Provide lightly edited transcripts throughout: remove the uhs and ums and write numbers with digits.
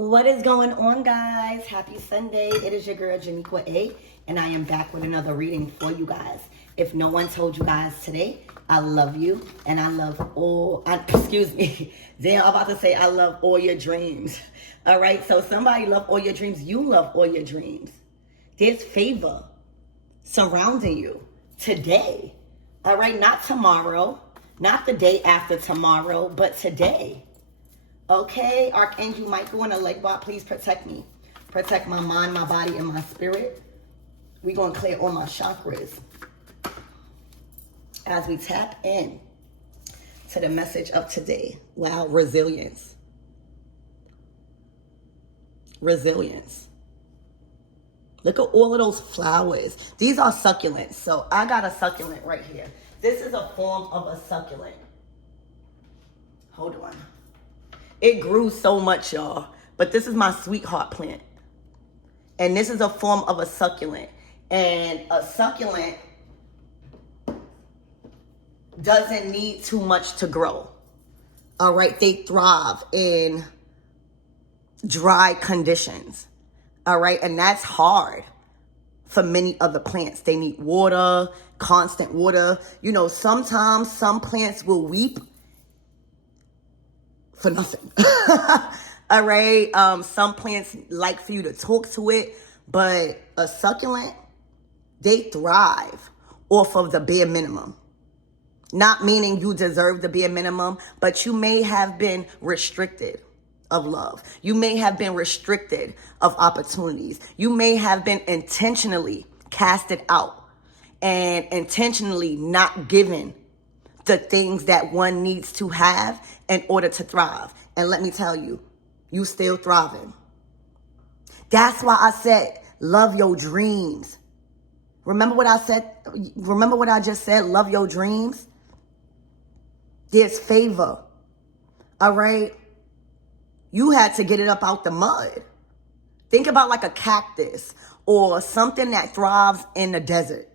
What is going on, guys? Happy Sunday. It is your girl Janiqua A, and I am back with another reading for you guys. If no one told you guys today, I love you, and I love all, excuse me, then I'm about to say I love all your dreams. All right, so somebody love all your dreams. You love all your dreams. There's favor surrounding you today. All right, not tomorrow, not the day after tomorrow, but today. Okay, Archangel Michael and a leg bot, please protect me. Protect my mind, my body, and my spirit. We're going to clear all my chakras as we tap in to the message of today. Wow, resilience. Resilience. Look at all of those flowers. These are succulents. So I got a succulent right here. This is a form of a succulent. Hold on. It grew so much, y'all. But this is my sweetheart plant. And this is a form of a succulent. And a succulent doesn't need too much to grow. All right? They thrive in dry conditions. All right? And that's hard for many other plants. They need water, constant water. You know, sometimes some plants will weep for nothing. All right. Some plants like for you to talk to it, but a succulent, they thrive off of the bare minimum. Not meaning you deserve the bare minimum, but you may have been restricted of love. You may have been restricted of opportunities. You may have been intentionally casted out and intentionally not given the things that one needs to have in order to thrive. And let me tell you, you still thriving. That's why I said, love your dreams. Remember what I said? Remember what I just said? Love your dreams. There's favor. All right? You had to get it up out the mud. Think about like a cactus or something that thrives in the desert.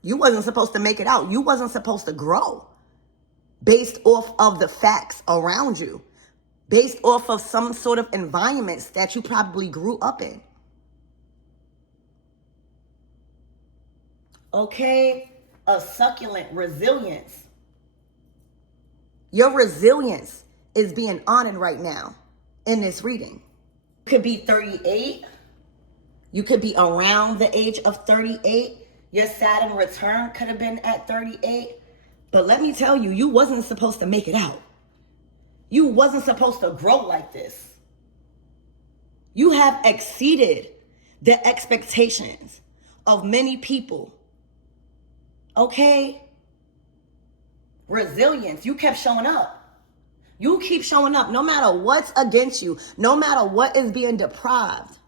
You wasn't supposed to make it out. You wasn't supposed to grow based off of the facts around you, based off of some sort of environments that you probably grew up in. Okay, a succulent resilience. Your resilience is being honored right now in this reading. You could be 38. You could be around the age of 38. Your Saturn return could have been at 38. But let me tell you, you wasn't supposed to make it out. You wasn't supposed to grow like this. You have exceeded the expectations of many people. Okay? Resilience. You kept showing up. You keep showing up no matter what's against you, no matter what is being deprived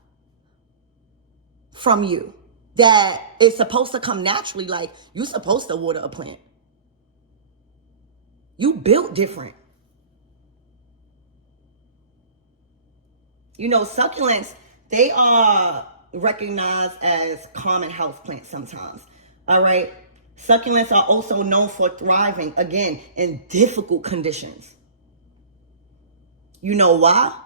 from you. That is supposed to come naturally, like you're supposed to water a plant. You built different. You know, succulents, they are recognized as common house plants sometimes. All right. Succulents are also known for thriving, again, in difficult conditions. You know why?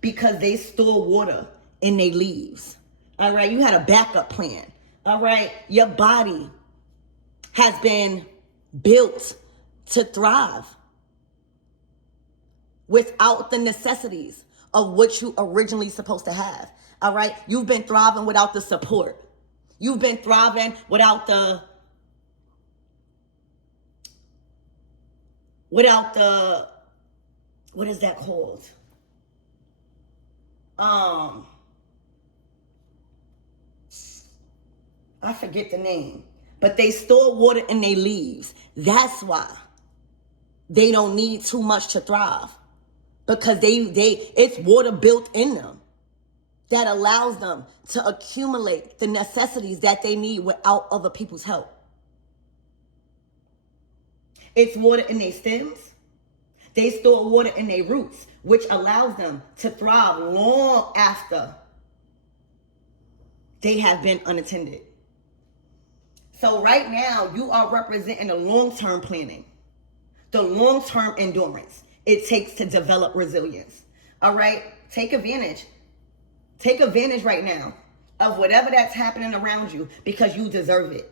Because they store water in their leaves. All right, you had a backup plan. All right, your body has been built to thrive without the necessities of what you originally supposed to have. All right, you've been thriving without the support. You've been thriving without the what is that called? I forget the name, but they store water in their leaves. That's why they don't need too much to thrive, because it's water built in them that allows them to accumulate the necessities that they need without other people's help. It's water in their stems. They store water in their roots, which allows them to thrive long after they have been unattended. So right now, you are representing a long-term planning. the long-term endurance it takes to develop resilience. All right? Take advantage. Take advantage right now of whatever that's happening around you because you deserve it.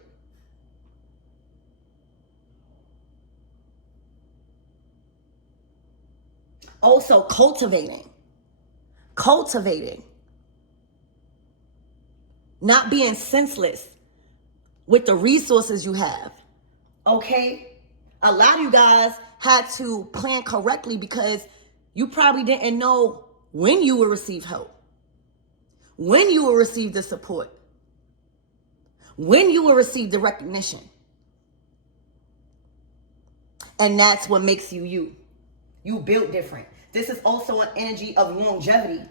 Also, cultivating. Not being senseless with the resources you have. Okay? A lot of you guys had to plan correctly because you probably didn't know when you will receive help, when you will receive the support, when you will receive the recognition. And that's what makes you you. You built different. This is also an energy of longevity.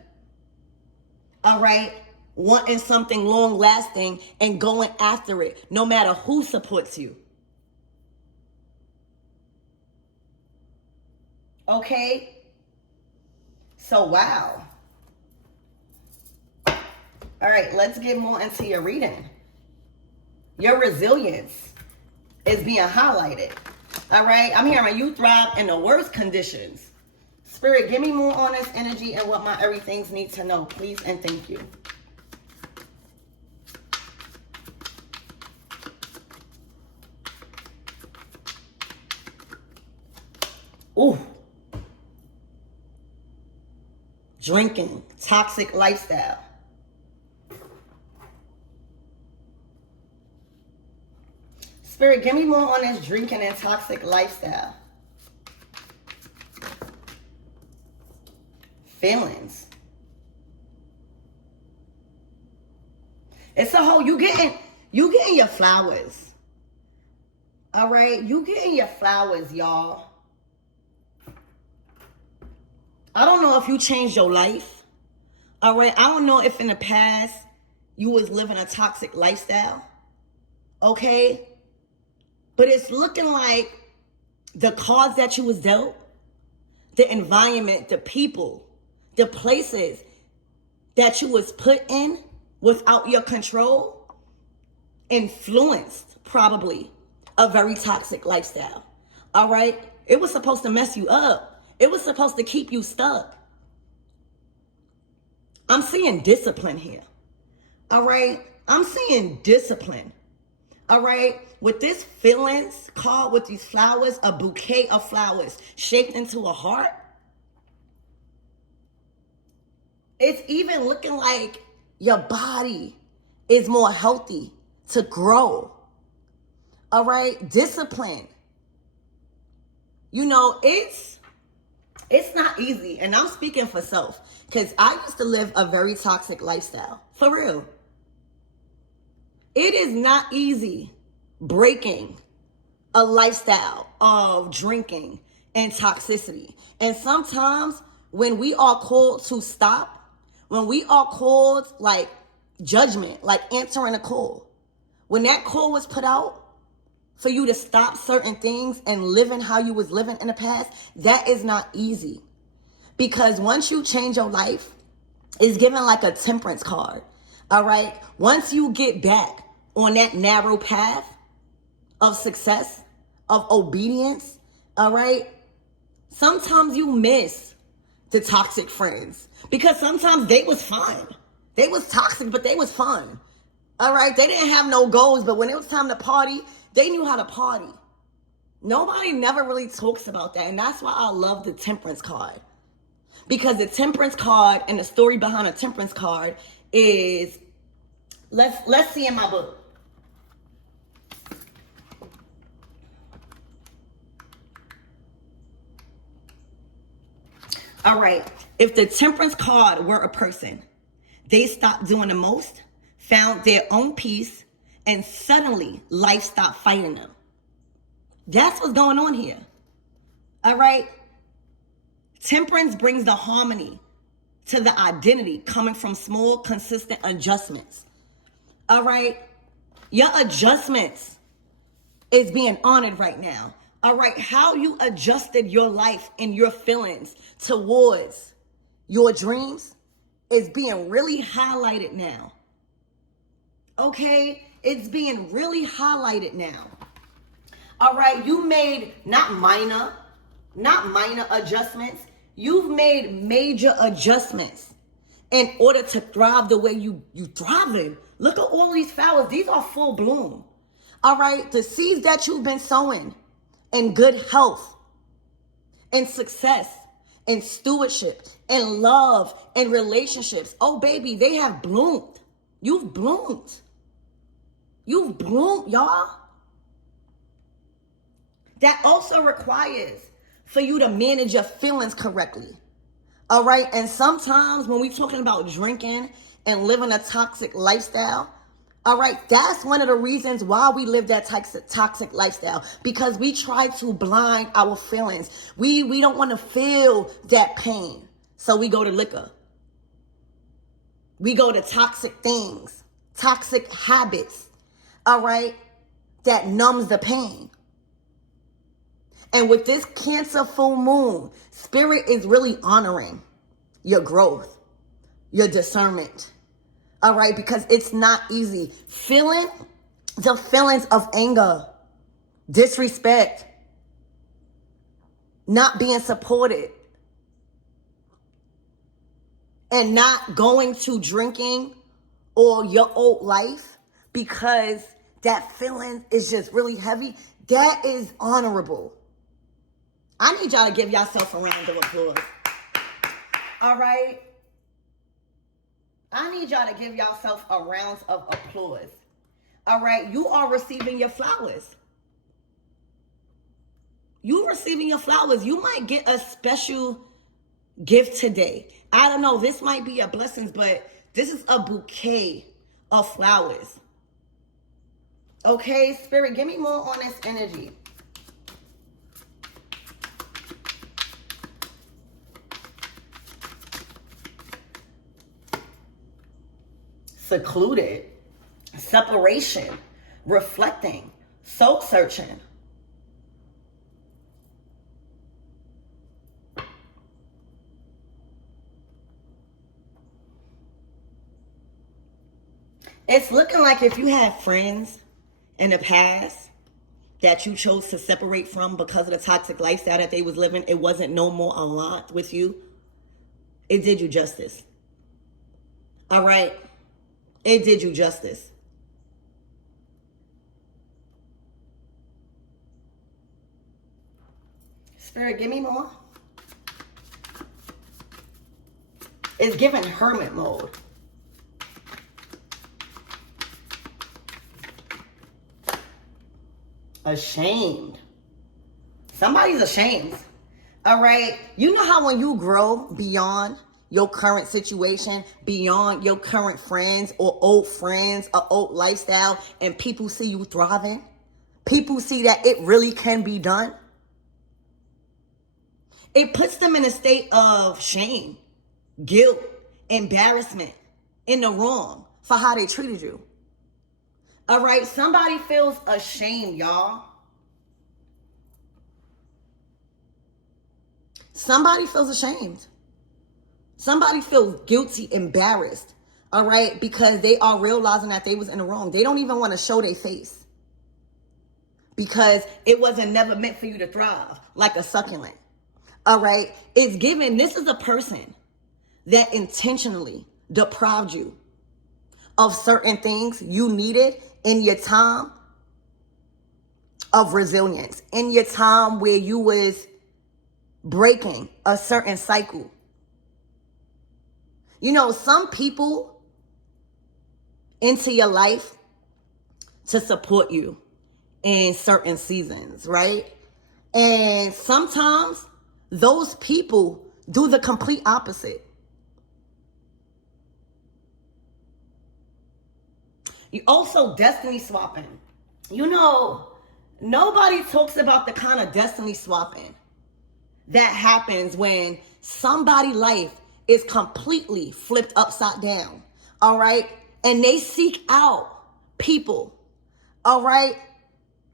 All right? Wanting something long lasting and going after it, no matter who supports you. Okay? So, wow. All right, let's get more into your reading. Your resilience is being highlighted. All right? I'm hearing you thrive in the worst conditions. Spirit, give me more on this energy and what my everythings need to know, please and thank you. Ooh. Drinking, toxic lifestyle. Spirit, give me more on this drinking and toxic lifestyle. Feelings. It's a whole, you getting your flowers. All right, you getting your flowers, y'all. I don't know if you changed your life. All right, I don't know if in the past you was living a toxic lifestyle. Okay, but it's looking like the cards that you was dealt, the environment, the people, the places that you was put in without your control influenced probably a very toxic lifestyle. All right? It was supposed to mess you up. It was supposed to keep you stuck. I'm seeing discipline here. All right? I'm seeing discipline. All right? With this feelings card with these flowers, a bouquet of flowers shaped into a heart, it's even looking like your body is more healthy to grow. All right? Discipline. You know, it's not easy. And I'm speaking for self because I used to live a very toxic lifestyle. For real. It is not easy breaking a lifestyle of drinking and toxicity. And sometimes when we are called to stop, when we are called like judgment, like answering a call, when that call was put out for you to stop certain things and living how you was living in the past, that is not easy. Because once you change your life, it's given like a temperance card. All right? Once you get back on that narrow path of success, of obedience, all right? Sometimes you miss the toxic friends because sometimes they was fun. They was toxic, but they was fun. All right? They didn't have no goals, but when it was time to party, they knew how to party. Nobody never really talks about that, and that's why I love the temperance card. Because the temperance card and the story behind a temperance card is, let's see in my book. All right, if the temperance card were a person, they stopped doing the most, found their own peace, and suddenly life stopped fighting them. That's what's going on here. All right? Temperance brings the harmony to the identity coming from small, consistent adjustments. All right? Your adjustments is being honored right now. All right? How you adjusted your life and your feelings towards your dreams is being really highlighted now. Okay? It's being really highlighted now. All right, you made not minor adjustments. You've made major adjustments in order to thrive the way you thriving. Look at all these flowers. These are full bloom. All right, the seeds that you've been sowing in good health and success and stewardship and love and relationships. Oh, baby, they have bloomed. You've bloomed. You've bloomed, y'all. That also requires for you to manage your feelings correctly. All right. And sometimes when we're talking about drinking and living a toxic lifestyle, all right, that's one of the reasons why we live that toxic lifestyle, because we try to blind our feelings. We don't want to feel that pain. So we go to liquor. We go to toxic things, toxic habits, all right, that numbs the pain. And with this Cancer full moon, Spirit is really honoring your growth, your discernment. All right, because it's not easy. Feeling the feelings of anger, disrespect, not being supported, and not going to drinking or your old life because that feeling is just really heavy. That is honorable. I need y'all to give yourself a round of applause. All right? I need y'all to give yourself a round of applause. All right? You are receiving your flowers. You receiving your flowers. You might get a special gift today. I don't know. This might be a blessing, but this is a bouquet of flowers. Okay, Spirit, give me more on this energy. Secluded, separation, reflecting, soul searching. It's looking like if you had friends in the past that you chose to separate from because of the toxic lifestyle that they was living, it wasn't no more aligned with you. It did you justice. All right? It did you justice. Spirit, give me more. It's giving hermit mode. Ashamed. Somebody's ashamed. All right? You know how when you grow beyond your current situation, beyond your current friends or old lifestyle, and people see you thriving, people see that it really can be done, it puts them in a state of shame, guilt, embarrassment, in the wrong for how they treated you. All right, somebody feels ashamed, y'all. Somebody feels ashamed. Somebody feels guilty, embarrassed, all right, because they are realizing that they was in the wrong. They don't even want to show their face because it wasn't never meant for you to thrive like a succulent, all right? It's given, this is a person that intentionally deprived you of certain things you needed in your time of resilience, in your time where you was breaking a certain cycle. You know, some people into your life to support you in certain seasons, right? And sometimes those people do the complete opposite. You also destiny swapping. You know, nobody talks about the kind of destiny swapping that happens when somebody's life is completely flipped upside down, all right? And they seek out people, all right?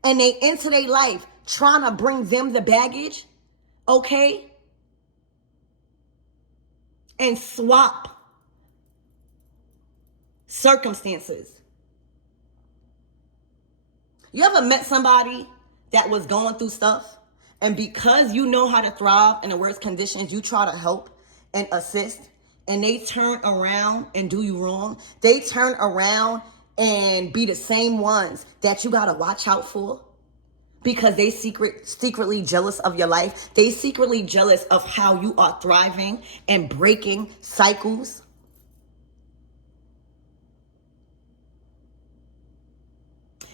And they enter their life trying to bring them the baggage, okay? And swap circumstances. You ever met somebody that was going through stuff, and because you know how to thrive in the worst conditions, you try to help and assist, and they turn around and do you wrong. They turn around and be the same ones that you gotta watch out for because they secretly jealous of your life. They secretly jealous of how you are thriving and breaking cycles.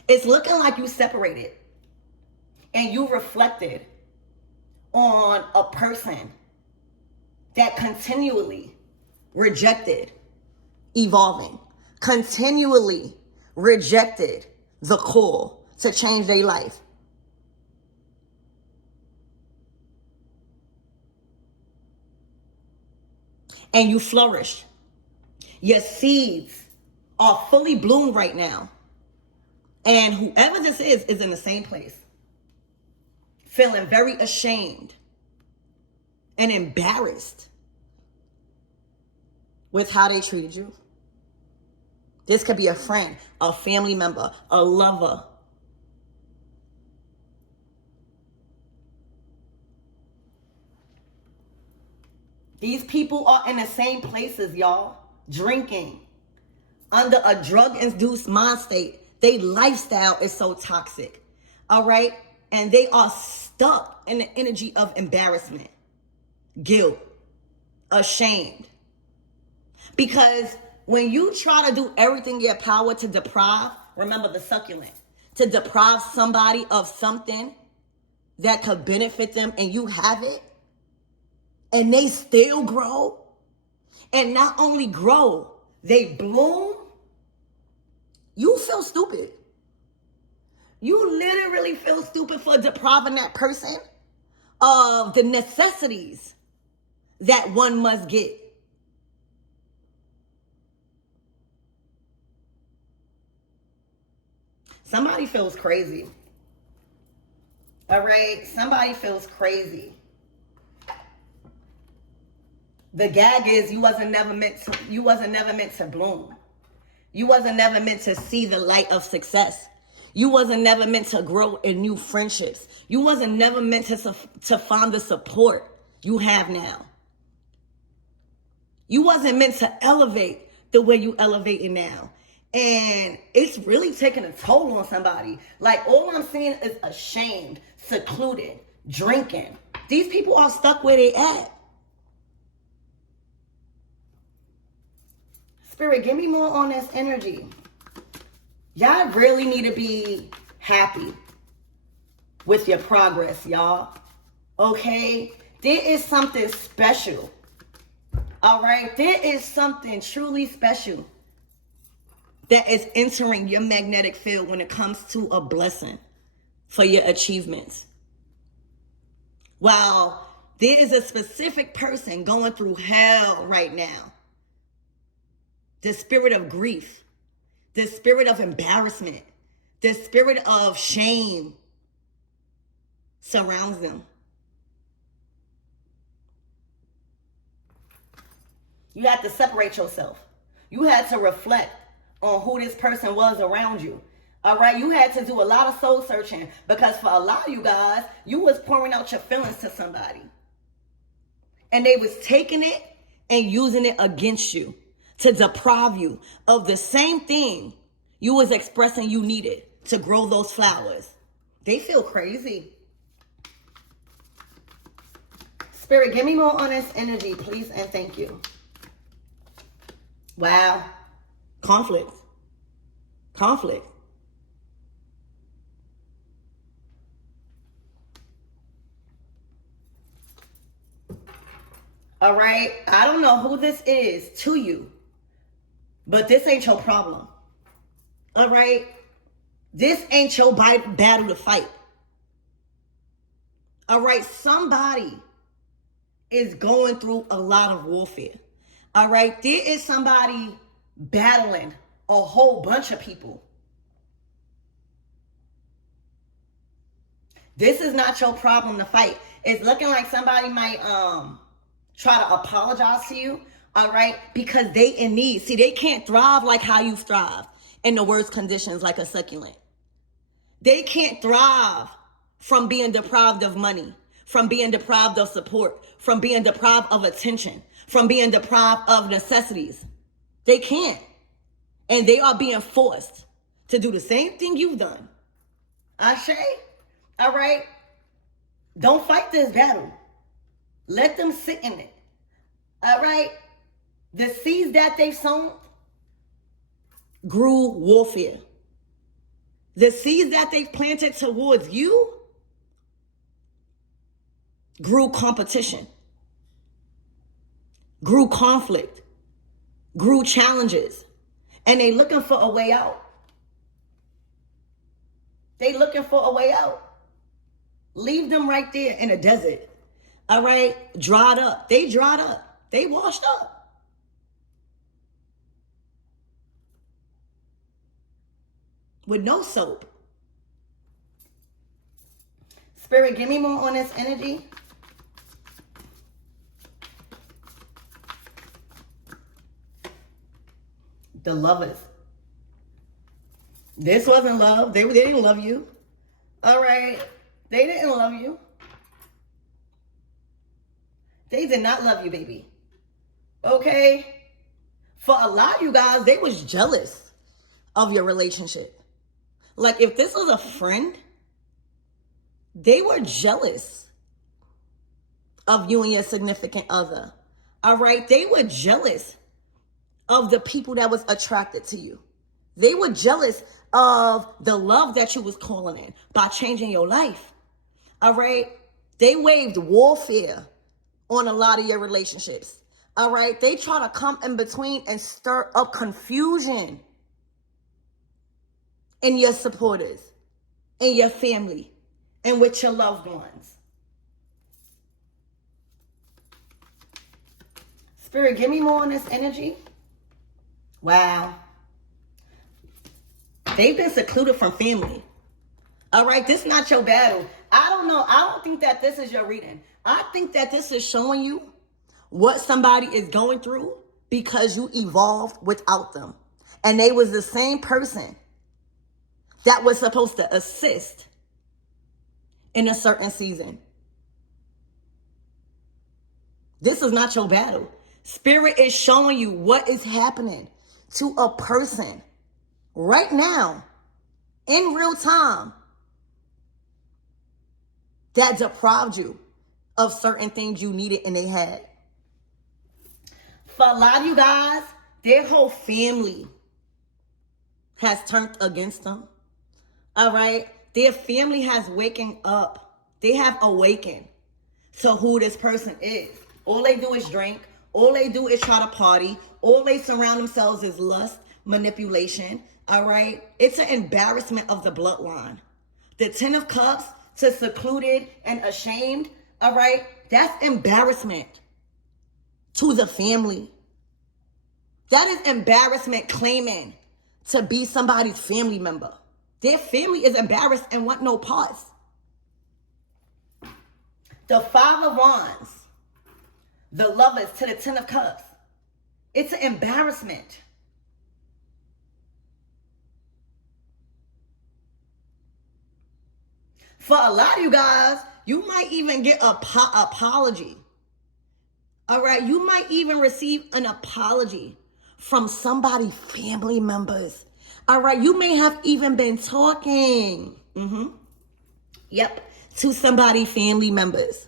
It's looking like you separated and you reflected on a person that continually rejected evolving, continually rejected the call to change their life. And you flourished. Your seeds are fully bloomed right now. And whoever this is in the same place, feeling very ashamed and embarrassed with how they treated you. This could be a friend, a family member, a lover. These people are in the same places, y'all, drinking, under a drug-induced mind state. Their lifestyle is so toxic, all right? And they are stuck in the energy of embarrassment, guilt, ashamed. Because when you try to do everything in your power to deprive, remember the succulent, to deprive somebody of something that could benefit them and you have it, and they still grow, and not only grow, they bloom, you feel stupid. You literally feel stupid for depriving that person of the necessities that one must get. Somebody feels crazy. All right? Somebody feels crazy. The gag is you wasn't never meant to bloom. You wasn't never meant to see the light of success. You wasn't never meant to grow in new friendships. You wasn't never meant to find the support you have now. You wasn't meant to elevate the way you elevating now. And it's really taking a toll on somebody. Like, all I'm seeing is ashamed, secluded, drinking. These people are stuck where they at. Spirit, give me more on this energy. Y'all really need to be happy with your progress, y'all. Okay? There is something special. All right? There is something truly special that is entering your magnetic field when it comes to a blessing for your achievements. While there is a specific person going through hell right now, the spirit of grief, the spirit of embarrassment, the spirit of shame surrounds them. You have to separate yourself. You had to reflect on who this person was around you. All right, you had to do a lot of soul searching, because for a lot of you guys, you was pouring out your feelings to somebody, and they was taking it and using it against you to deprive you of the same thing you was expressing you needed to grow those flowers. They feel crazy. Spirit, give me more on this energy, please, and thank you. Wow. Conflict. All right? I don't know who this is to you, but this ain't your problem. All right? This ain't your battle to fight. All right? Somebody is going through a lot of warfare. All right? There is somebody battling a whole bunch of people. This is not your problem to fight. It's looking like somebody might try to apologize to you, all right? Because they in need. See, they can't thrive like how you thrive in the worst conditions like a succulent. They can't thrive from being deprived of money, from being deprived of support, from being deprived of attention, from being deprived of necessities. They can't. And they are being forced to do the same thing you've done. Ashe? All right? Don't fight this battle. Let them sit in it. All right? The seeds that they've sown grew warfare. The seeds that they've planted towards you grew competition, grew conflict, grew challenges, and they looking for a way out. They looking for a way out. Leave them right there in a desert. All right? Dried up. They dried up. They washed up. With no soap. Spirit, give me more on this energy. The lovers. This wasn't love. They didn't love you. All right. They didn't love you. They did not love you, baby. Okay? For a lot of you guys, they was jealous of your relationship. Like, if this was a friend, they were jealous of you and your significant other. All right? They were jealous of the people that was attracted to you. They were jealous of the love that you was calling in by changing your life. All right? They waged warfare on a lot of your relationships. All right? They try to come in between and stir up confusion in your supporters, in your family, and with your loved ones. Spirit, give me more on this energy. Wow. They've been secluded from family. All right, this is not your battle. I don't know. I don't think that this is your reading. I think that this is showing you what somebody is going through because you evolved without them. And they was the same person that was supposed to assist in a certain season. This is not your battle. Spirit is showing you what is happening to a person right now, in real time, that deprived you of certain things you needed and they had. For a lot of you guys, their whole family has turned against them. All right? Their family has waken up. They have awakened to who this person is. All they do is drink. All they do is try to party. All they surround themselves is lust, manipulation. All right? It's an embarrassment of the bloodline. The 10 of Cups to secluded and ashamed. All right? That's embarrassment to the family. That is embarrassment claiming to be somebody's family member. Their family is embarrassed and want no parts. The 5 of Wands, the lovers to the 10 of Cups. It's an embarrassment. For a lot of you guys, you might even get an apology. All right, you might even receive an apology from somebody's family members. All right, you may have even been talking. Yep, to somebody's family members.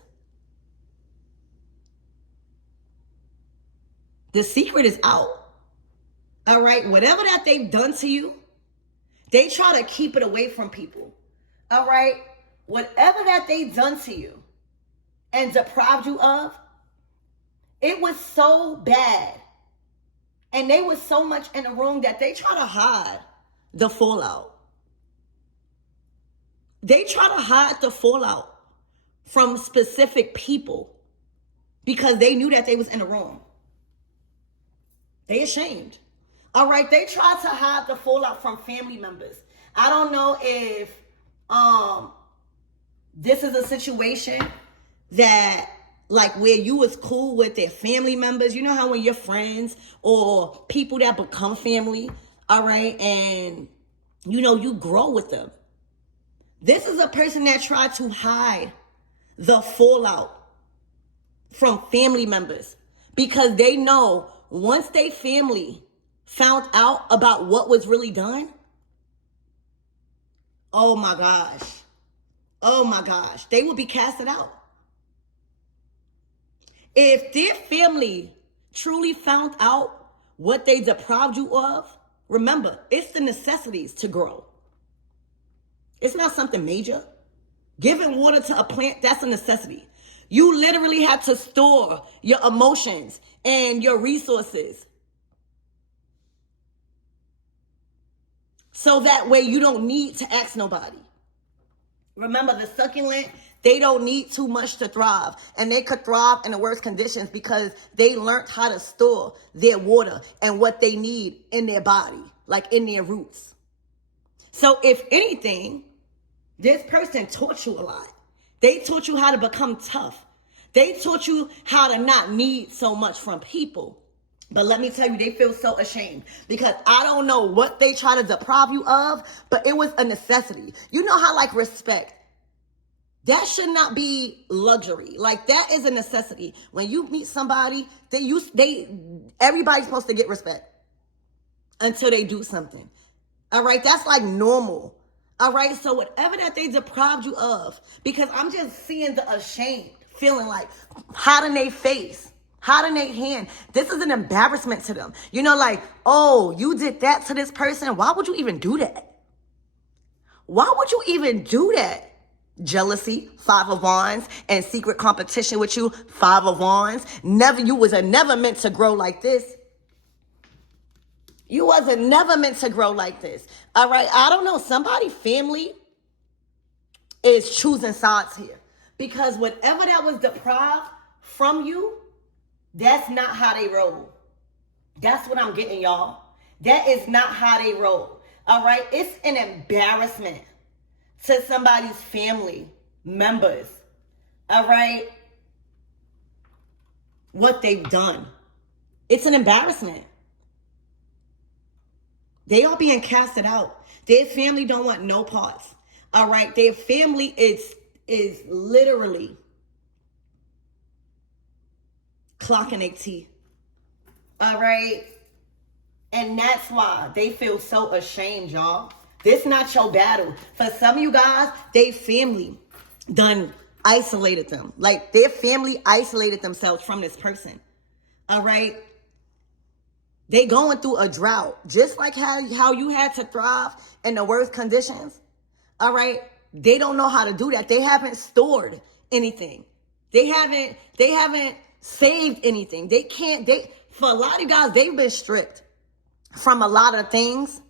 The secret is out. All right, whatever that they've done to you, they try to keep it away from people. All right, whatever that they've done to you and deprived you of, it was so bad. And they were so much in the room that they try to hide the fallout. They try to hide the fallout from specific people because they knew that they was in the room. They ashamed. All right, they try to hide the fallout from family members. I don't know if this is a situation that, like, where you was cool with their family members. You know how when you're friends or people that become family, all right, and, you know, you grow with them. This is a person that tried to hide the fallout from family members because they know once they family found out about what was really done, oh my gosh, they will be casted out. If their family truly found out what they deprived you of, remember, it's the necessities to grow. It's not something major. Giving water to a plant, that's a necessity. You literally have to store your emotions and your resources so that way you don't need to ask nobody. Remember, the succulent, they don't need too much to thrive. And they could thrive in the worst conditions because they learned how to store their water and what they need in their body, like in their roots. So if anything, this person taught you a lot. They taught you how to become tough. They taught you how to not need so much from people. But let me tell you, they feel so ashamed because I don't know what they try to deprive you of, but it was a necessity. You know how like respect, that should not be luxury. Like that is a necessity. When you meet somebody, everybody's supposed to get respect until they do something. All right, that's like normal. All right, so whatever that they deprived you of, because I'm just seeing the ashamed feeling like hiding their face, hiding their hand. This is an embarrassment to them. You know, like, oh, you did that to this person. Why would you even do that? Why would you even do that? Jealousy, 5 of Wands, and secret competition with you, 5 of Wands. You was never meant to grow like this. You wasn't never meant to grow like this. All right, I don't know. Somebody's family is choosing sides here. Because whatever that was deprived from you, that's not how they roll. That's what I'm getting, y'all. That is not how they roll. All right, it's an embarrassment to somebody's family members. All right, what they've done. It's an embarrassment. They are being casted out. Their family don't want no parts. All right. Their family is literally clocking their teeth. All right. And that's why they feel so ashamed, y'all. This not your battle. For some of you guys, their family done isolated them. Like their family isolated themselves from this person. All right. They going through a drought, just like how you had to thrive in the worst conditions. All right. They don't know how to do that. They haven't stored anything. They haven't saved anything. For a lot of you guys, they've been stripped from a lot of things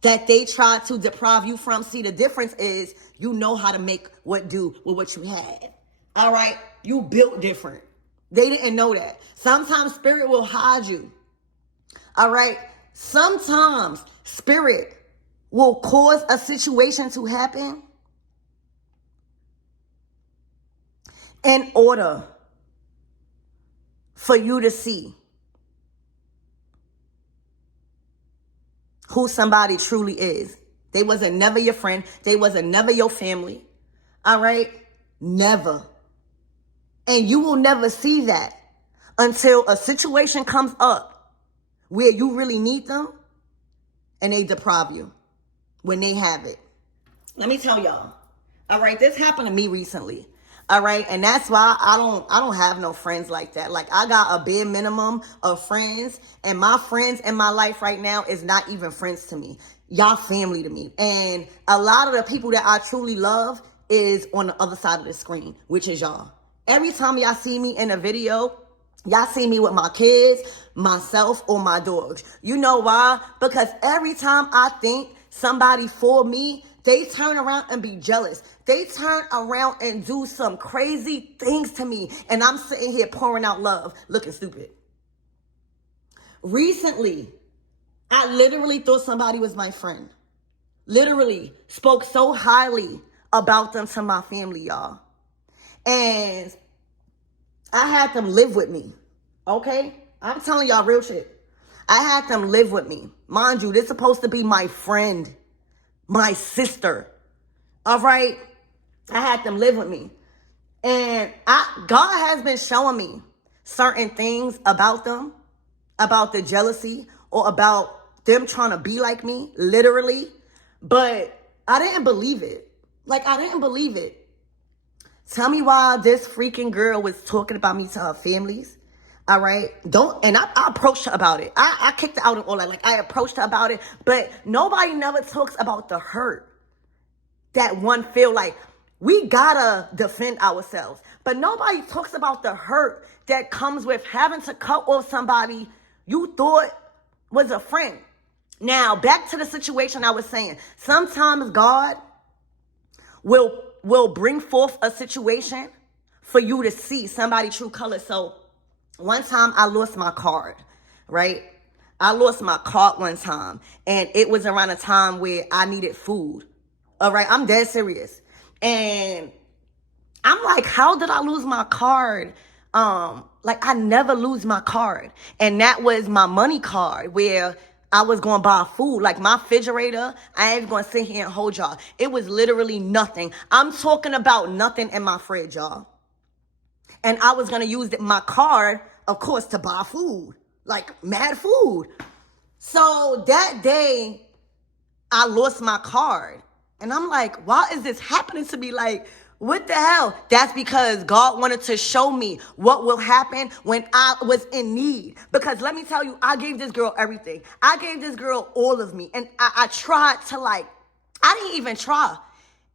that they tried to deprive you from. See, the difference is you know how to make what do with what you had. All right. You built different. They didn't know that. Sometimes spirit will hide you. All right. Sometimes spirit will cause a situation to happen in order for you to see who somebody truly is. They wasn't never your friend. They wasn't never your family. All right. Never. And you will never see that until a situation comes up where you really need them and they deprive you when they have it. Let me tell y'all. All right, this happened to me recently. All right, and that's why I don't have no friends like that. Like I got a bare minimum of friends, and my friends in my life right now is not even friends to me. Y'all family to me. And a lot of the people that I truly love is on the other side of the screen, which is y'all. Every time y'all see me in a video, y'all see me with my kids, myself, or my dogs. You know why? Because every time I think somebody for me, they turn around and be jealous. They turn around and do some crazy things to me. And I'm sitting here pouring out love, looking stupid. Recently, I literally thought somebody was my friend. Literally spoke so highly about them to my family, y'all. And I had them live with me. Okay? I'm telling y'all real shit. I had them live with me. Mind you, this is supposed to be my friend, my sister. All right. I had them live with me. And God has been showing me certain things about them, about the jealousy or about them trying to be like me, literally. But I didn't believe it. Like, I didn't believe it. Tell me why this freaking girl was talking about me to her families. All right. I approached her about it. I kicked her out and all that. Like, I approached her about it. But nobody never talks about the hurt that one feel like. We gotta defend ourselves. But nobody talks about the hurt that comes with having to cut off somebody you thought was a friend. Now, back to the situation I was saying. Sometimes God will bring forth a situation for you to see somebody's true color. So one time I lost my card, right? I lost my card one time, and it was around a time where I needed food. All right, I'm dead serious. And I'm like, how did I lose my card? Like, I never lose my card. And that was my money card where I was going to buy food. Like, my refrigerator, I ain't going to sit here and hold y'all. It was literally nothing. I'm talking about nothing in my fridge, y'all. And I was going to use my card, of course, to buy food. Like, mad food. So that day, I lost my card. And I'm like, why is this happening to me? Like, what the hell? That's because God wanted to show me what will happen when I was in need. Because let me tell you, I gave this girl everything. I gave this girl all of me. And I tried to, like, I didn't even try.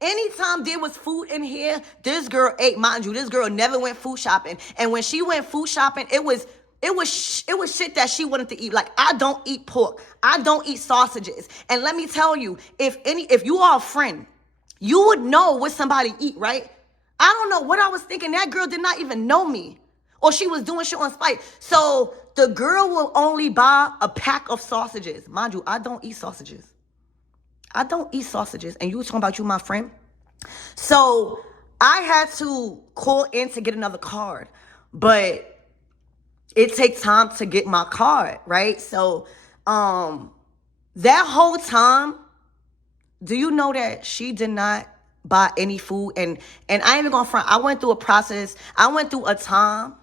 Anytime there was food in here, this girl ate. Mind you, this girl never went food shopping. And when she went food shopping, it was shit that she wanted to eat. Like, I don't eat pork. I don't eat sausages. And let me tell you, if you are a friend, you would know what somebody eat, right? I don't know what I was thinking. That girl did not even know me. Or she was doing shit on spite. So the girl will only buy a pack of sausages. Mind you, I don't eat sausages. I don't eat sausages. And you were talking about you, my friend. So I had to call in to get another card. But it takes time to get my card, right? So that whole time, do you know that she did not buy any food? And I ain't even gonna front. I went through a process. I went through a time,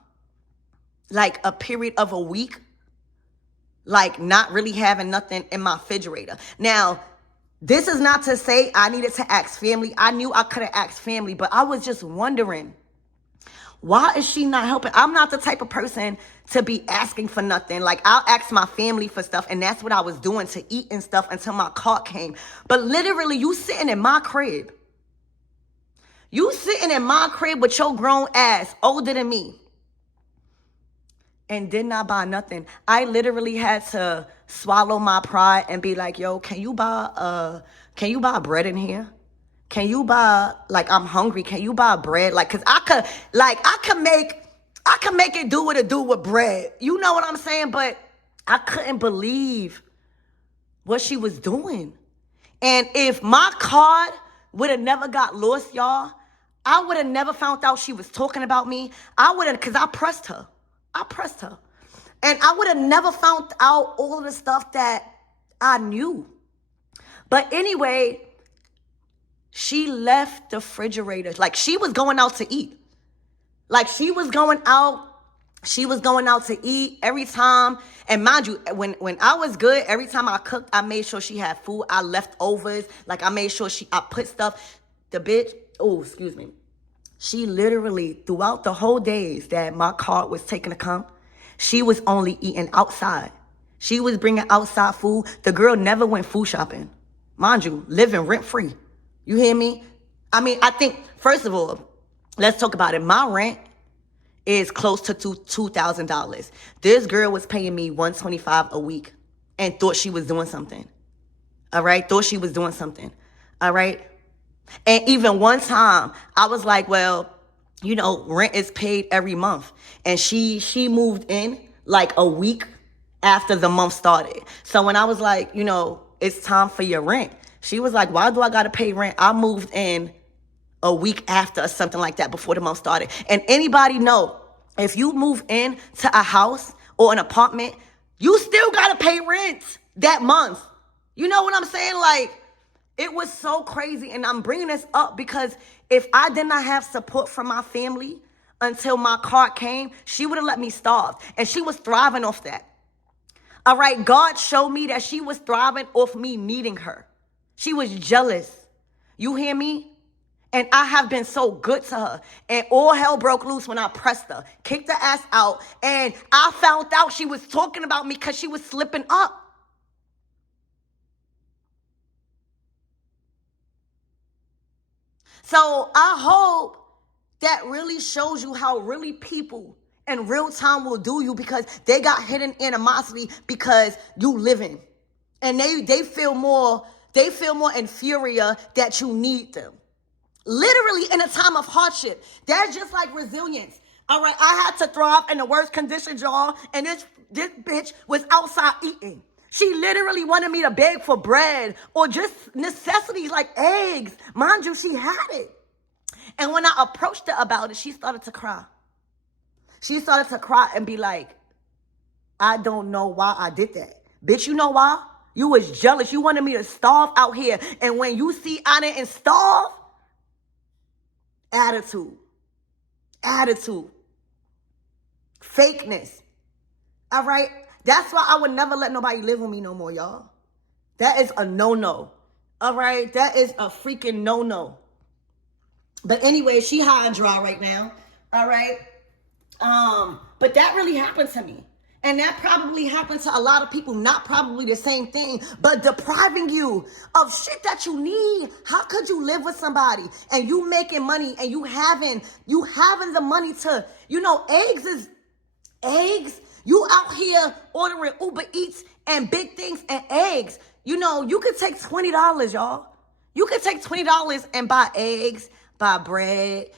like a period of a week, like not really having nothing in my refrigerator. Now, this is not to say I needed to ask family. I knew I could have asked family, but I was just wondering, why is she not helping? I'm not the type of person to be asking for nothing. Like, I'll ask my family for stuff, and that's what I was doing, to eat and stuff, until my card came. But literally, you sitting in my crib. You sitting in my crib with your grown ass, older than me, and did not buy nothing. I literally had to swallow my pride and be like, yo, can you buy bread in here? Can you buy, like, I'm hungry. Can you buy bread? Like, cause I could make it do what it do with bread. You know what I'm saying? But I couldn't believe what she was doing. And if my card would have never got lost, y'all, I would have never found out she was talking about me. Cause I pressed her. And I would have never found out all of the stuff that I knew. But anyway, she left the refrigerator. Like, she was going out to eat. Like, she was going out to eat every time. And mind you, when I was good, every time I cooked, I made sure she had food. I left overs. Like, I made sure I put stuff. The bitch, excuse me. She literally, throughout the whole days that my card was taken to come, she was only eating outside. She was bringing outside food. The girl never went food shopping. Mind you, living rent-free. You hear me? I mean, I think, first of all, let's talk about it. My rent is close to $2,000. This girl was paying me $125 a week and thought she was doing something. All right? Thought she was doing something. All right? And even one time, I was like, well, you know, rent is paid every month. And she moved in like a week after the month started. So when I was like, you know, it's time for your rent, she was like, why do I got to pay rent? I moved in a week after or something like that, before the month started. And anybody know, if you move in to a house or an apartment, you still got to pay rent that month. You know what I'm saying? Like, It was so crazy. And I'm bringing this up because if I did not have support from my family until my card came, she would have let me starve. And she was thriving off that. All right, God showed me that she was thriving off me needing her. She was jealous. You hear me? And I have been so good to her. And all hell broke loose when I pressed her, kicked her ass out. And I found out she was talking about me because she was slipping up. So I hope that really shows you how really people in real time will do you, because they got hidden animosity because you living. And they feel more inferior that you need them. Literally in a time of hardship. That's just like resilience. All right, I had to thrive in the worst conditions, y'all. And this bitch was outside eating. She literally wanted me to beg for bread or just necessities like eggs. Mind you, she had it. And when I approached her about it, she started to cry. She started to cry and be like, I don't know why I did that. Bitch, you know why? You was jealous. You wanted me to starve out here. And when you see I didn't starve, attitude, fakeness. All right? That's why I would never let nobody live with me no more, y'all. That is a no-no. All right? That is a freaking no-no. But anyway, she high and dry right now. All right? But that really happened to me. And that probably happened to a lot of people, not probably the same thing, but depriving you of shit that you need. How could you live with somebody and you making money and you having the money to, eggs. You out here ordering Uber Eats and big things and eggs. You could take $20, y'all. You could take $20 and buy eggs, buy bread,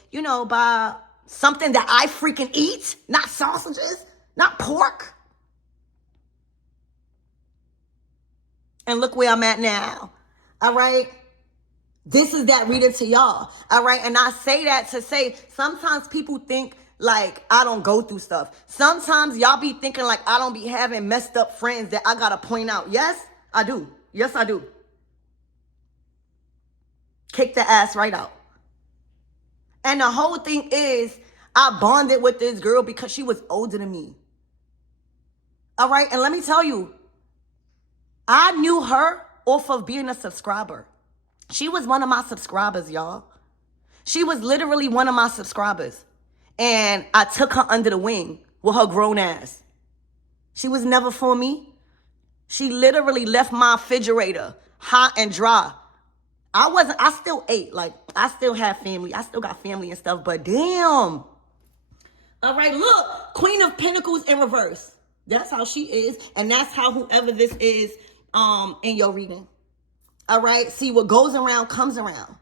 buy something that I freaking eat, not sausages, not pork. And look where I'm at now. All right? This is that reading to y'all. All right? And I say that to say sometimes people think like I don't go through stuff. Sometimes y'all be thinking like I don't be having messed up friends that I got to point out. Yes, I do. Yes, I do. Kick the ass right out. And the whole thing is I bonded with this girl because she was older than me. All right? And let me tell you, I knew her off of being a subscriber. She was one of my subscribers, y'all. She was literally one of my subscribers. And I took her under the wing with her grown ass. She was never for me. She literally left my refrigerator hot and dry. I still ate. Like, I still have family. I still got family and stuff, but damn. All right, look, Queen of Pentacles in reverse. That's how she is, and that's how whoever this is in your reading. All right, see, what goes around comes around.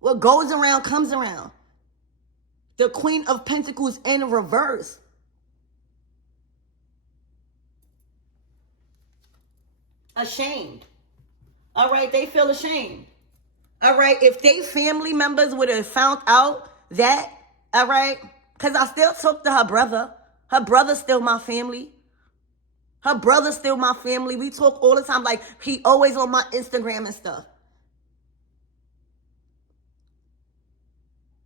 What goes around comes around. The Queen of Pentacles in reverse. Ashamed. All right, they feel ashamed. All right, if they family members would have found out that, all right, because I still talk to her brother. Her brother's still my family. Her brother's still my family. We talk all the time. Like, he always on my Instagram and stuff.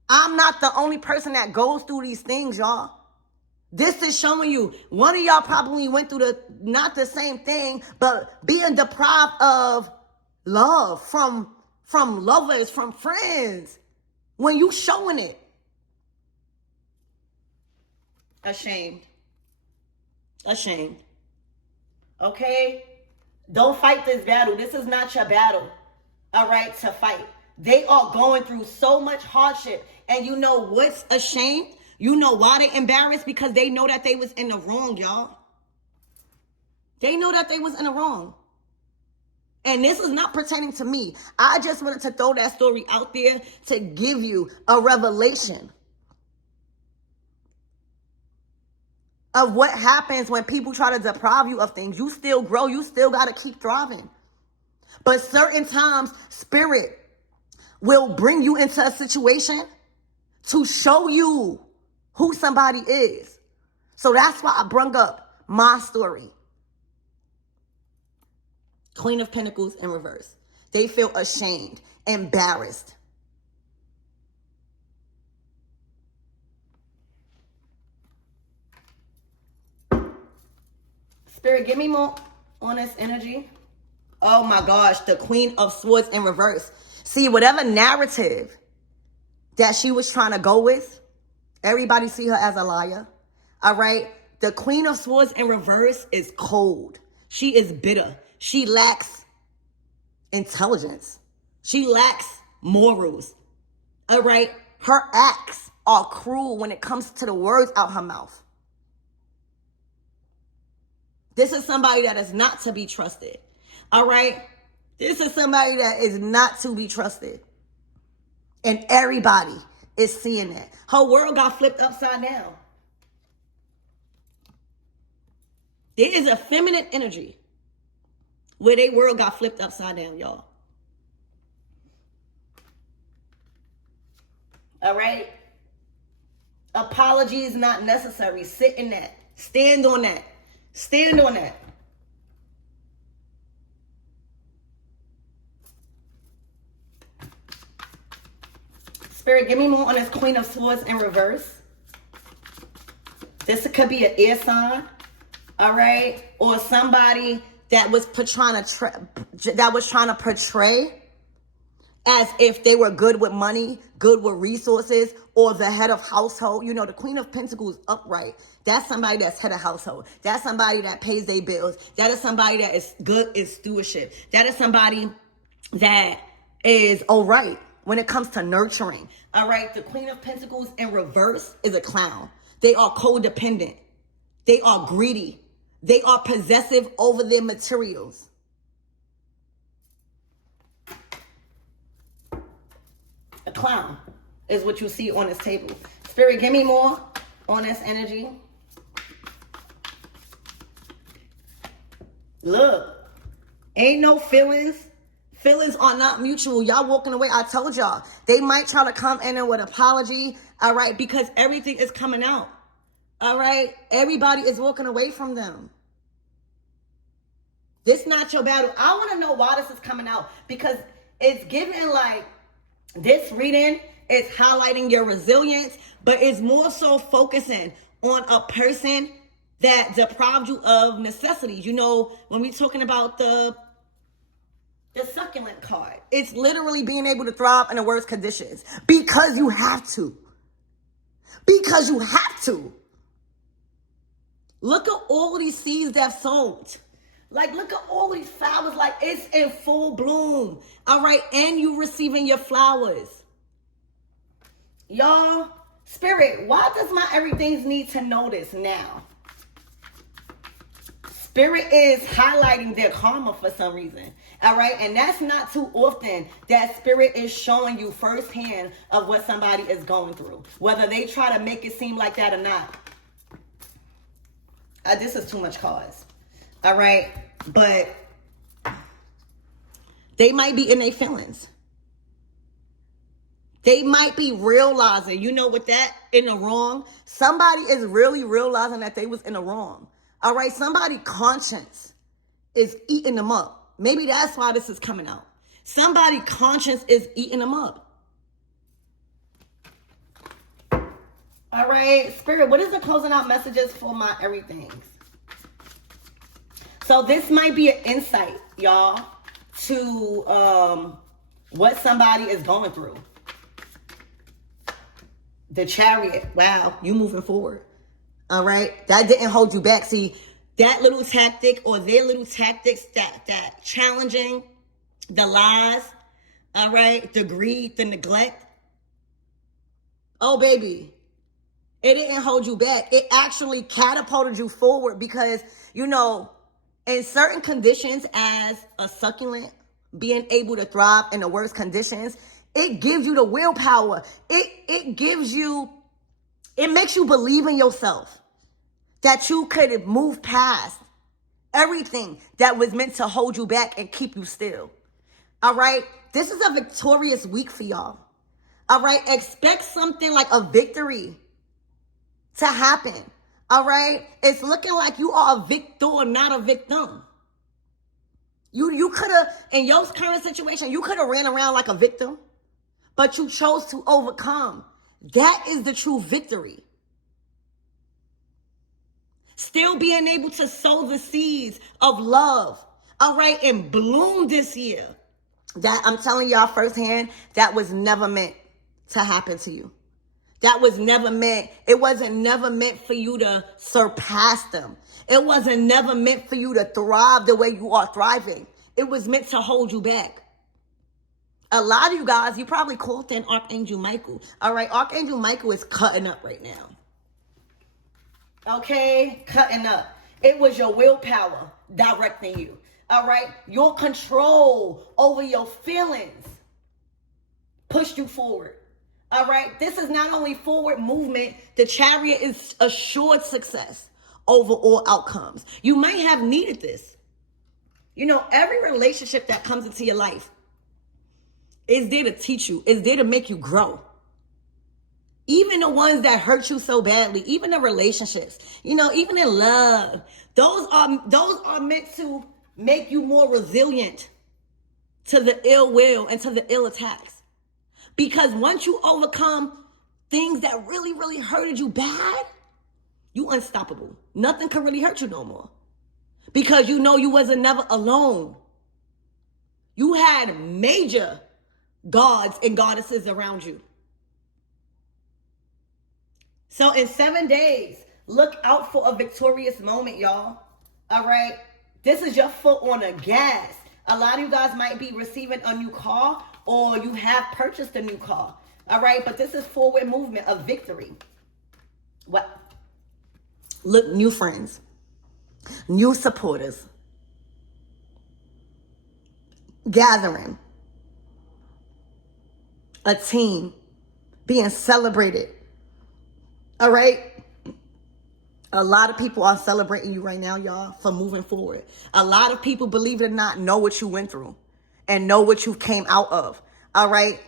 I'm not the only person that goes through these things, y'all. This is showing you. One of y'all probably went through not the same thing, but being deprived of love from lovers, from friends. When you showing it. Ashamed. Okay? Don't fight this battle. This is not your battle. All right, to fight. They are going through so much hardship. And you know what's ashamed? You know why they embarrassed? Because they know that they was in the wrong, y'all. They know that they was in the wrong. And this is not pertaining to me. I just wanted to throw that story out there to give you a revelation of what happens when people try to deprive you of things. You still grow. You still got to keep thriving. But certain times, spirit will bring you into a situation to show you who somebody is. So that's why I brung up my story. Queen of Pentacles in reverse. They feel ashamed, embarrassed. Spirit, give me more on this energy. Oh my gosh, the Queen of Swords in reverse. See, whatever narrative that she was trying to go with, everybody see her as a liar. All right? The Queen of Swords in reverse is cold. She is bitter. She lacks intelligence. She lacks morals. All right? Her acts are cruel when it comes to the words out her mouth. This is somebody that is not to be trusted. All right? This is somebody that is not to be trusted. And everybody is seeing that. Her world got flipped upside down. There is a feminine energy where their world got flipped upside down, y'all. All right? Apology is not necessary. Sit in that. Stand on that. Stand on that. Spirit, give me more on this Queen of Swords in reverse. This could be an air sign, all right, or somebody that was trying to portray as if they were good with money, good with resources, or the head of household. You know, the Queen of Pentacles upright. That's somebody that's head of household. That's somebody that pays their bills. That is somebody that is good in stewardship. That is somebody that is all right when it comes to nurturing. All right, the Queen of Pentacles in reverse is a clown. They are codependent. They are greedy. They are possessive over their materials. A clown is what you see on this table. Spirit, give me more on this energy. Look, ain't no feelings. Feelings are not mutual. Y'all walking away. I told y'all. They might try to come in with apology, all right, because everything is coming out, all right? Everybody is walking away from them. This not your battle. I want to know why this is coming out, because it's giving like this reading is highlighting your resilience, but it's more so focusing on a person that deprived you of necessities. You know, when we're talking about the succulent card, it's literally being able to thrive in the worst conditions because you have to. Because you have to. Look at all these seeds that sown. Like, look at all these flowers. Like, it's in full bloom. All right, and you receiving your flowers. Y'all, Spirit, why does my everything need to know this now? Spirit is highlighting their karma for some reason. All right. And that's not too often that Spirit is showing you firsthand of what somebody is going through, whether they try to make it seem like that or not. This is too much cards. All right. But they might be in their feelings. They might be realizing, you know, with that in the wrong, somebody is really realizing that they was in the wrong. All right, somebody's conscience is eating them up. Maybe that's why this is coming out. Somebody's conscience is eating them up. All right, Spirit, what is the closing out messages for my everythings? So this might be an insight, y'all, to what somebody is going through. The Chariot. Wow, you moving forward. All right, that didn't hold you back. See, that little tactic or their little tactics that challenging the lies, all right, the greed, the neglect. Oh, baby, it didn't hold you back. It actually catapulted you forward because, you know, in certain conditions as a succulent, being able to thrive in the worst conditions, it gives you the willpower. It gives you, it makes you believe in yourself that you could move past everything that was meant to hold you back and keep you still. All right? This is a victorious week for y'all. All right? Expect something like a victory to happen. All right? It's looking like you are a victor, not a victim. You could have, in your current situation, you could have ran around like a victim, but you chose to overcome. That is the true victory. Still being able to sow the seeds of love, all right, and bloom this year. That, I'm telling y'all firsthand, that was never meant to happen to you. That was never meant, it wasn't never meant for you to surpass them. It wasn't never meant for you to thrive the way you are thriving. It was meant to hold you back. A lot of you guys, you probably called in Archangel Michael. All right, Archangel Michael is cutting up right now. Okay, cutting up. It was your willpower directing you. All right, your control over your feelings pushed you forward. All right, this is not only forward movement, the Chariot is assured success over all outcomes. You might have needed this. You know, every relationship that comes into your life is there to teach you, is there to make you grow. Even the ones that hurt you so badly, even the relationships, you know, even in love, those are meant to make you more resilient to the ill will and to the ill attacks. Because once you overcome things that really, really hurted you bad, you unstoppable. Nothing can really hurt you no more. Because you know you wasn't never alone. You had major gods and goddesses around you. So in 7 days, look out for a victorious moment, y'all. All right? This is your foot on the gas. A lot of you guys might be receiving a new car, or you have purchased a new car. All right? But this is forward movement of victory. What? Look, new friends, new supporters, gathering, a team being celebrated. All right? A lot of people are celebrating you right now, y'all, for moving forward. A lot of people, believe it or not, know what you went through and know what you came out of. All right?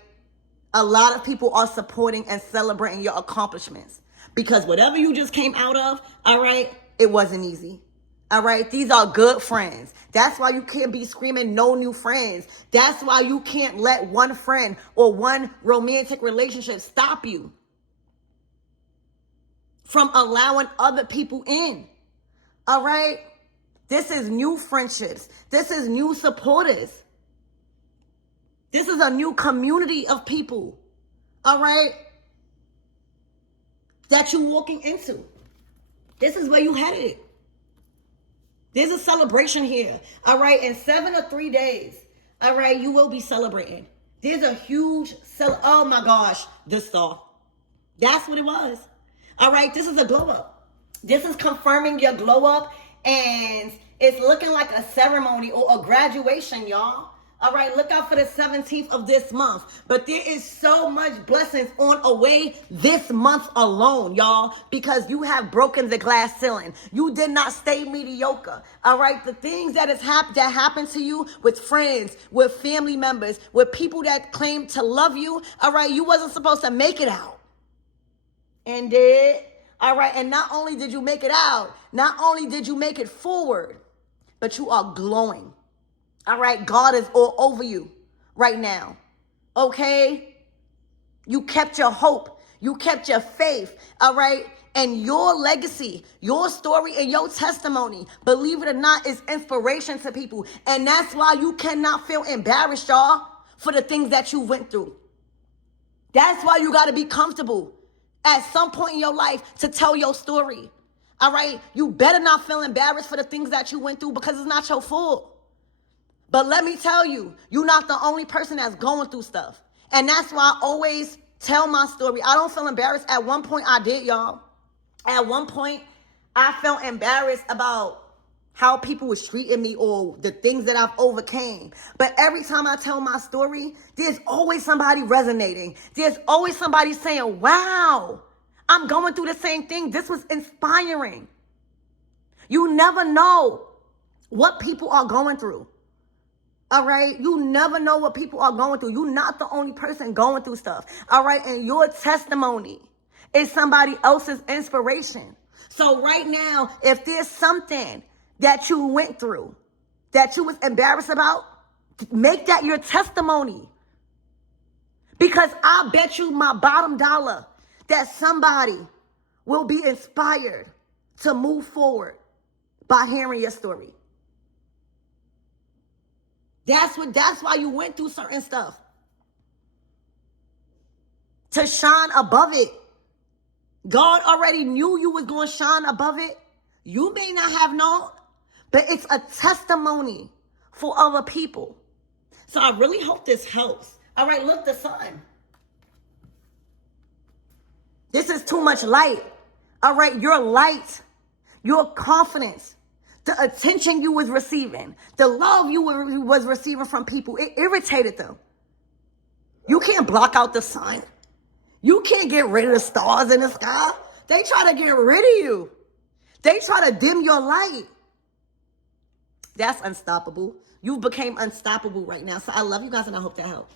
A lot of people are supporting and celebrating your accomplishments because whatever you just came out of, all right, it wasn't easy. All right? These are good friends. That's why you can't be screaming no new friends. That's why you can't let one friend or one romantic relationship stop you from allowing other people in. All right? This is new friendships. This is new supporters. This is a new community of people. All right? That you're walking into. This is where you headed. There's a celebration here. All right? In 7 or 3 days, all right, you will be celebrating. There's a huge oh my gosh, this saw. That's what it was. All right, this is a glow up. This is confirming your glow up, and it's looking like a ceremony or a graduation, y'all. All right, look out for the 17th of this month. But there is so much blessings on a way this month alone, y'all, because you have broken the glass ceiling. You did not stay mediocre. All right, the things that happened to you with friends, with family members, with people that claim to love you, all right, you wasn't supposed to make it out. And did. All right. And not only did you make it out, not only did you make it forward, but you are glowing. All right. God is all over you right now. Okay. You kept your hope. You kept your faith. All right. And your legacy, your story, and your testimony, believe it or not, is inspiration to people. And that's why you cannot feel embarrassed, y'all, for the things that you went through. That's why you got to be comfortable at some point in your life to tell your story. All right? You better not feel embarrassed for the things that you went through because it's not your fault. But let me tell you, you're not the only person that's going through stuff. And that's why I always tell my story. I don't feel embarrassed. At one point I did, y'all. At one point I felt embarrassed about how people was treating me or the things that I've overcame. But every time I tell my story, there's always somebody resonating. There's always somebody saying, wow, I'm going through the same thing. This was inspiring. You never know what people are going through. All right? You never know what people are going through. You're not the only person going through stuff. All right? And your testimony is somebody else's inspiration. So right now, if there's something that you went through, that you was embarrassed about, make that your testimony. Because I bet you my bottom dollar that somebody will be inspired to move forward by hearing your story. That's why you went through certain stuff. To shine above it. God already knew you was going to shine above it. You may not have known, but it's a testimony for other people. So I really hope this helps. All right, look, the sun. This is too much light. All right, your light, your confidence, the attention you was receiving, the love you was receiving from people, it irritated them. You can't block out the sun. You can't get rid of the stars in the sky. They try to get rid of you. They try to dim your light. That's unstoppable. You became unstoppable right now. So I love you guys and I hope that helped.